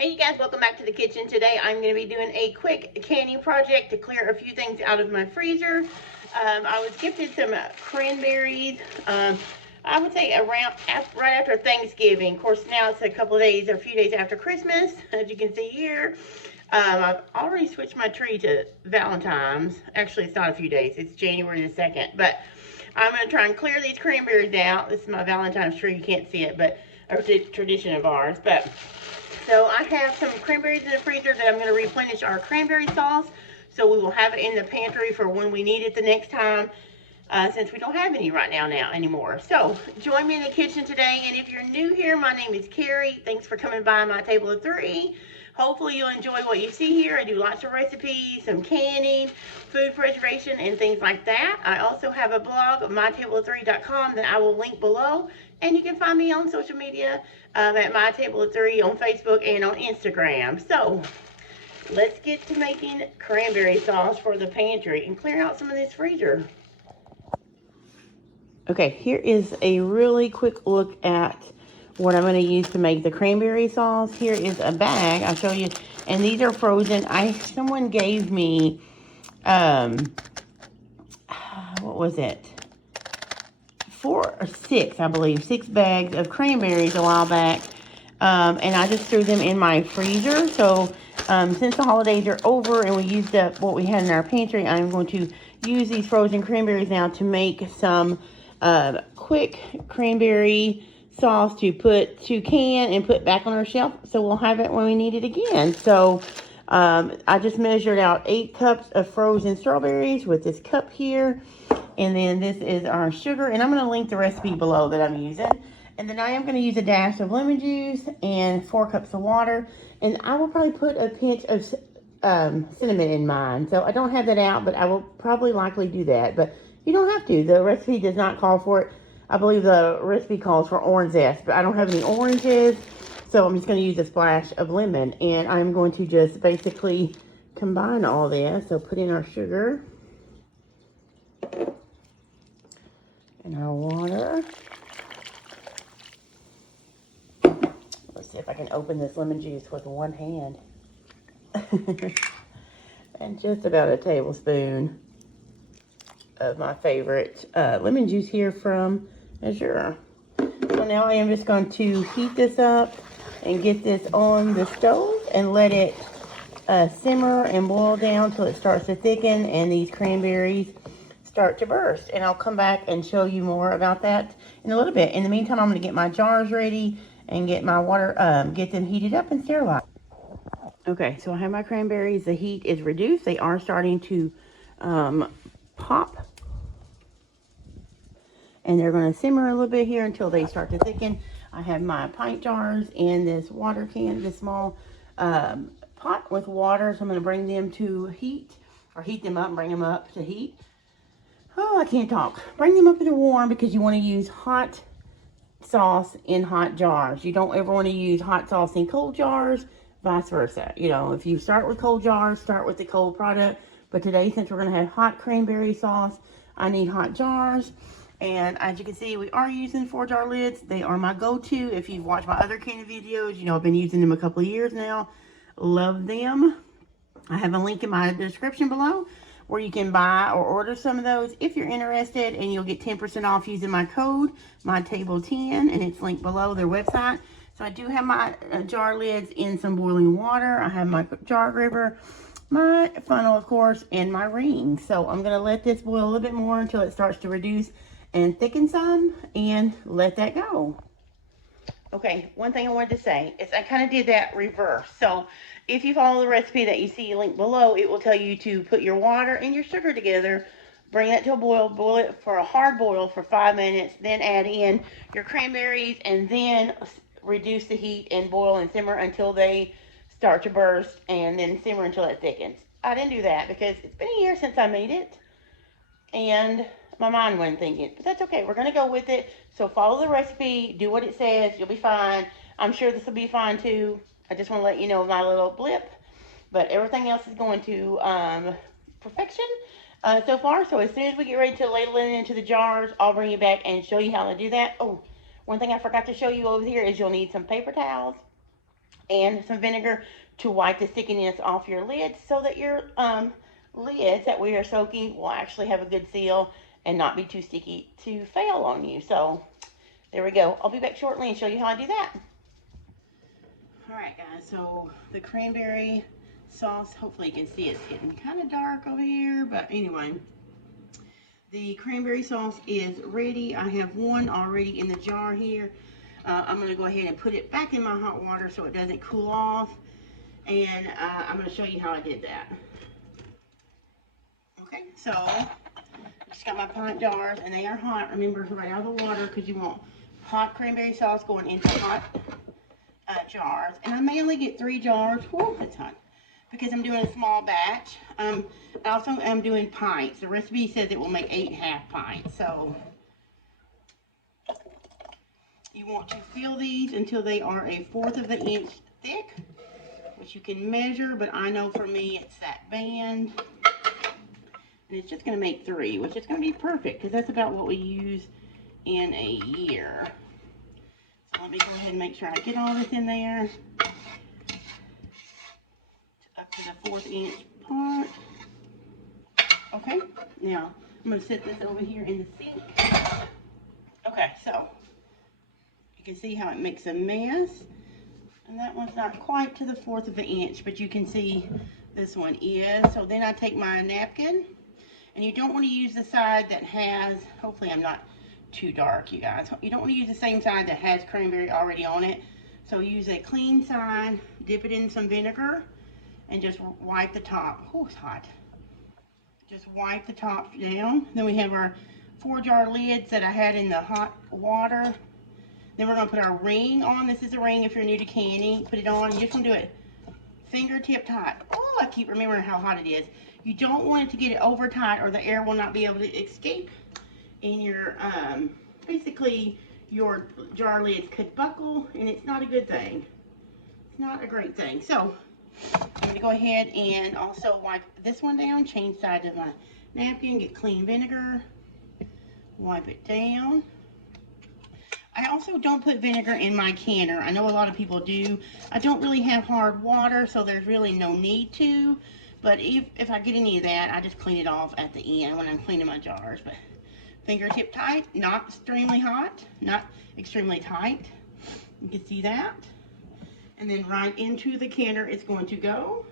Hey you guys, welcome back to the kitchen. Today I'm going to be doing a quick canning project to clear a few things out of my freezer. I was gifted some cranberries, I would say right after Thanksgiving. Of course, now it's a few days after Christmas, as you can see here. I've already switched my tree to Valentine's. Actually, it's not a few days. It's January the 2nd. But I'm going to try and clear these cranberries out. This is my Valentine's tree. You can't see it, but it's a tradition of ours. So I have some cranberries in the freezer that I'm going to replenish our cranberry sauce. So we will have it in the pantry for when we need it the next time, since we don't have any right now anymore. So join me in the kitchen today. And if you're new here, my name is Carrie. Thanks for coming by my table of three. Hopefully you'll enjoy what you see here. I do lots of recipes, some canning, food preservation, and things like that. I also have a blog, mytableofthree.com, that I will link below. And you can find me on social media at mytableofthree on Facebook and on Instagram. So let's get to making cranberry sauce for the pantry and clear out some of this freezer. Okay, here is a really quick look at what I'm going to use to make the cranberry sauce. Here is a bag. I'll show you. And these are frozen. Someone gave me, what was it? 4 or 6, I believe. 6 bags of cranberries a while back. And I just threw them in my freezer. So, since the holidays are over and we used up what we had in our pantry, I'm going to use these frozen cranberries now to make some quick cranberry sauce to can and put back on our shelf, so we'll have it when we need it again. So I just measured out 8 cups of frozen strawberries with this cup here, and then this is our sugar, and I'm going to link the recipe below that I'm using. And then I am going to use a dash of lemon juice and 4 cups of water, and I will probably put a pinch of cinnamon in mine. So I don't have that out, but I will probably likely do that, but you don't have to. The recipe does not call for it. I believe the recipe calls for orange zest, but I don't have any oranges, so I'm just going to use a splash of lemon, and I'm going to just basically combine all this. So put in our sugar and our water. Let's see if I can open this lemon juice with one hand. And just about a tablespoon of my favorite lemon juice here from Azure. So now I am just going to heat this up and get this on the stove and let it simmer and boil down till it starts to thicken and these cranberries start to burst. And I'll come back and show you more about that in a little bit. In the meantime, I'm going to get my jars ready and get my water, get them heated up and sterilized. Okay, so I have my cranberries. The heat is reduced. They are starting to pop. And they're going to simmer a little bit here until they start to thicken. I have my pint jars and this water can, this small pot with water. So I'm going to bring them to heat, or heat them up and bring them up to heat. Oh, I can't talk. Bring them up to warm, because you want to use hot sauce in hot jars. You don't ever want to use hot sauce in cold jars, vice versa. You know, if you start with cold jars, start with the cold product. But today, since we're going to have hot cranberry sauce, I need hot jars. And as you can see, we are using 4-jar lids. They are my go-to. If you've watched my other canning videos, you know I've been using them a couple of years now. Love them. I have a link in my description below where you can buy or order some of those if you're interested, and you'll get 10% off using my code, mytable10, and it's linked below their website. So I do have my jar lids in some boiling water. I have my jar grabber, my funnel, of course, and my ring. So I'm going to let this boil a little bit more until it starts to reduce and thicken some, and let that go. Okay, one thing I wanted to say is I kind of did that reverse. So if you follow the recipe that you see linked below, it will tell you to put your water and your sugar together, bring that to a boil it for a hard boil for 5 minutes, then add in your cranberries, and then reduce the heat and boil and simmer until they start to burst, and then simmer until it thickens. I didn't do that because it's been a year since I made it, and my mind wasn't thinking, but that's okay. We're going to go with it. So follow the recipe, do what it says, you'll be fine. I'm sure this will be fine too. I just want to let you know my little blip, but everything else is going to perfection so far. So as soon as we get ready to ladle it into the jars, I'll bring you back and show you how to do that. Oh, one thing I forgot to show you over here is you'll need some paper towels, and some vinegar to wipe the stickiness off your lids so that your lids that we are soaking will actually have a good seal and not be too sticky to fail on you. So there we go. I'll be back shortly and show you how I do that. Alright guys, so the cranberry sauce, hopefully you can see it's getting kind of dark over here, but anyway, the cranberry sauce is ready. I have one already in the jar here. I'm going to go ahead and put it back in my hot water so it doesn't cool off, and I'm going to show you how I did that. Okay, so I just got my pint jars, and they are hot. Remember, right out of the water, because you want hot cranberry sauce going into hot jars. And I may only get 3 jars. Whoa, that's hot. Because I'm doing a small batch. I also am doing pints. The recipe says it will make 8 half pints. So you want to fill these until they are 1/4 of an inch thick, which you can measure, but I know for me it's that band. And it's just going to make 3, which is going to be perfect because that's about what we use in a year. So let me go ahead and make sure I get all this in there. Up to the 1/4 inch part. Okay, now I'm going to set this over here in the sink. Okay, so you can see how it makes a mess. And that one's not quite to the 1/4 of an inch, but you can see this one is. So then I take my napkin, and you don't want to use the side that has, hopefully I'm not too dark, you guys. You don't want to use the same side that has cranberry already on it. So use a clean side, dip it in some vinegar, and just wipe the top. Oh, it's hot. Just wipe the top down. Then we have our 4-jar lids that I had in the hot water. Then we're going to put our ring on. This is a ring if you're new to canning. Put it on. You just want to do it fingertip tight. Oh, I keep remembering how hot it is. You don't want it to get it over tight or the air will not be able to escape. And your, basically, your jar lids could buckle, and it's not a good thing. It's not a great thing. So I'm going to go ahead and also wipe this one down, change sides of my napkin, get clean vinegar, wipe it down. I also don't put vinegar in my canner. I know a lot of people do. I don't really have hard water, so there's really no need to. But if I get any of that, I just clean it off at the end when I'm cleaning my jars. But fingertip tight, not extremely hot, not extremely tight. You can see that. And then right into the canner it's going to go.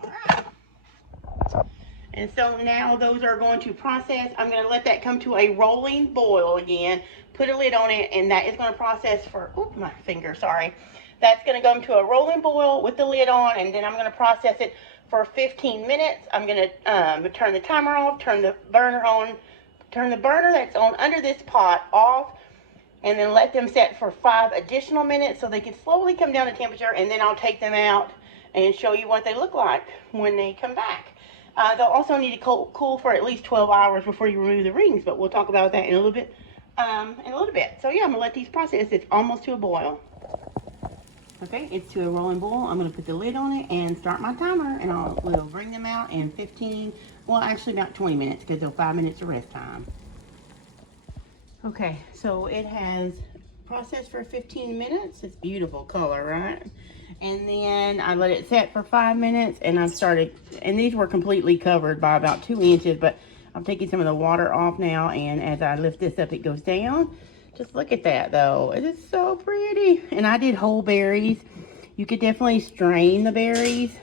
All right. And so now those are going to process. I'm going to let that come to a rolling boil again. Put a lid on it, and that is going to process for, oop, my finger, sorry. That's going to go into a rolling boil with the lid on, and then I'm going to process it for 15 minutes. I'm going to turn the timer off, turn the burner on, turn the burner that's on under this pot off, and then let them set for 5 additional minutes so they can slowly come down to temperature, and then I'll take them out and show you what they look like when they come back. They'll also need to cool for at least 12 hours before you remove the rings, but we'll talk about that in a little bit. So yeah, I'm gonna let these process. It's almost to a boil. Okay, it's to a rolling boil. I'm gonna put the lid on it and start my timer, and we'll bring them out in 15, well actually about 20 minutes because they'll 5 minutes of rest time. Okay, so it has processed for 15 minutes. It's beautiful color, right? And then I let it set for 5 minutes, and I started, and these were completely covered by about 2 inches, but I'm taking some of the water off now, and as I lift this up, it goes down. Just look at that, though. It is so pretty. And I did whole berries. You could definitely strain the berries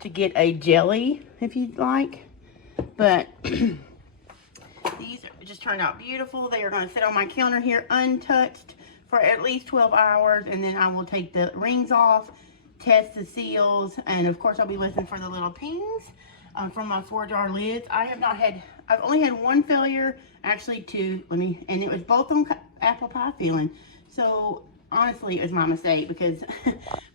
to get a jelly, if you'd like. But these just turned out beautiful. They are going to sit on my counter here untouched for at least 12 hours, and then I will take the rings off, test the seals, and of course I'll be listening for the little pings from my 4-jar lids. I've only had 1 failure, actually 2, and it was both on apple pie filling. So honestly, it was my mistake because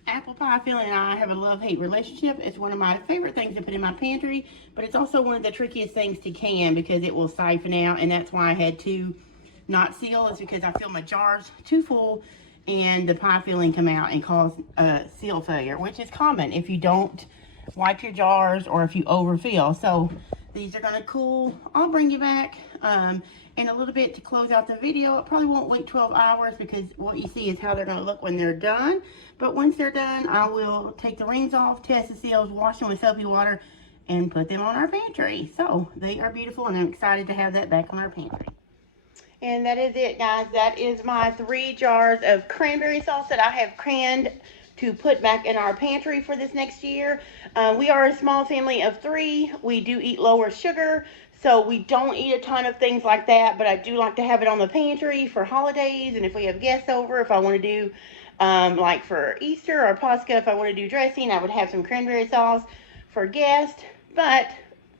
apple pie filling and I have a love-hate relationship. It's one of my favorite things to put in my pantry, but it's also one of the trickiest things to can because it will siphon out, and that's why I had to not seal, is because I fill my jars too full and the pie filling come out and cause seal failure, which is common if you don't wipe your jars or if you overfill. So These are gonna cool. I'll bring you back in a little bit to close out the video. It probably won't wait 12 hours because what you see is how they're gonna look when they're done. But once they're done, I will take the rings off, test the seals, wash them with soapy water, and put them on our pantry. So they are beautiful, and I'm excited to have that back on our pantry. And that is it, guys. That is my 3 jars of cranberry sauce that I have canned to put back in our pantry for this next year. We are a small family of 3. We do eat lower sugar, so we don't eat a ton of things like that, but I do like to have it on the pantry for holidays, and if we have guests over, if I want to do like for Easter or Pascha, if I want to do dressing, I would have some cranberry sauce for guests. But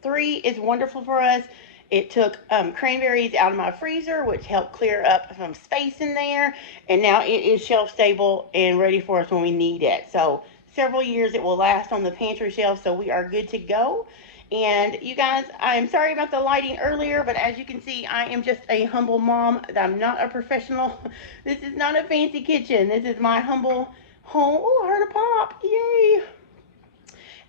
3 is wonderful for us. It took cranberries out of my freezer, which helped clear up some space in there. And now it is shelf stable and ready for us when we need it. So several years it will last on the pantry shelf, so we are good to go. And you guys, I'm sorry about the lighting earlier, but as you can see, I am just a humble mom. I'm not a professional. This is not a fancy kitchen. This is my humble home. Oh, I heard a pop. Yay.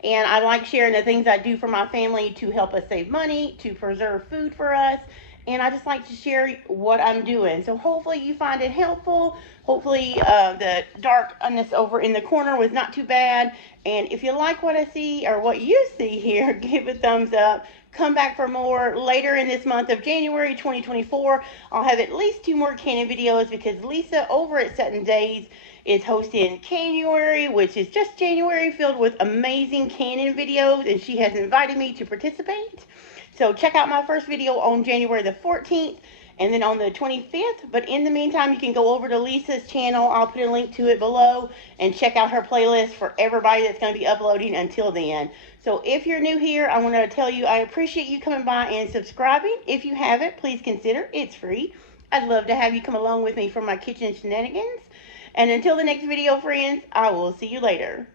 And I like sharing the things I do for my family to help us save money, to preserve food for us. And I just like to share what I'm doing. So hopefully you find it helpful. Hopefully the darkness over in the corner was not too bad. And if you like what I see or what you see here, give a thumbs up. Come back for more later in this month of January 2024. I'll have at least 2 more canning videos because Lisa over at Sutton Days is hosting January, which is just January, filled with amazing canning videos, and she has invited me to participate. So check out my first video on January the 14th and then on the 25th. But in the meantime, you can go over to Lisa's channel. I'll put a link to it below and check out her playlist for everybody that's going to be uploading until then. So if you're new here, I want to tell you I appreciate you coming by and subscribing. If you haven't, please consider. It's free. I'd love to have you come along with me for my kitchen shenanigans. And until the next video, friends, I will see you later.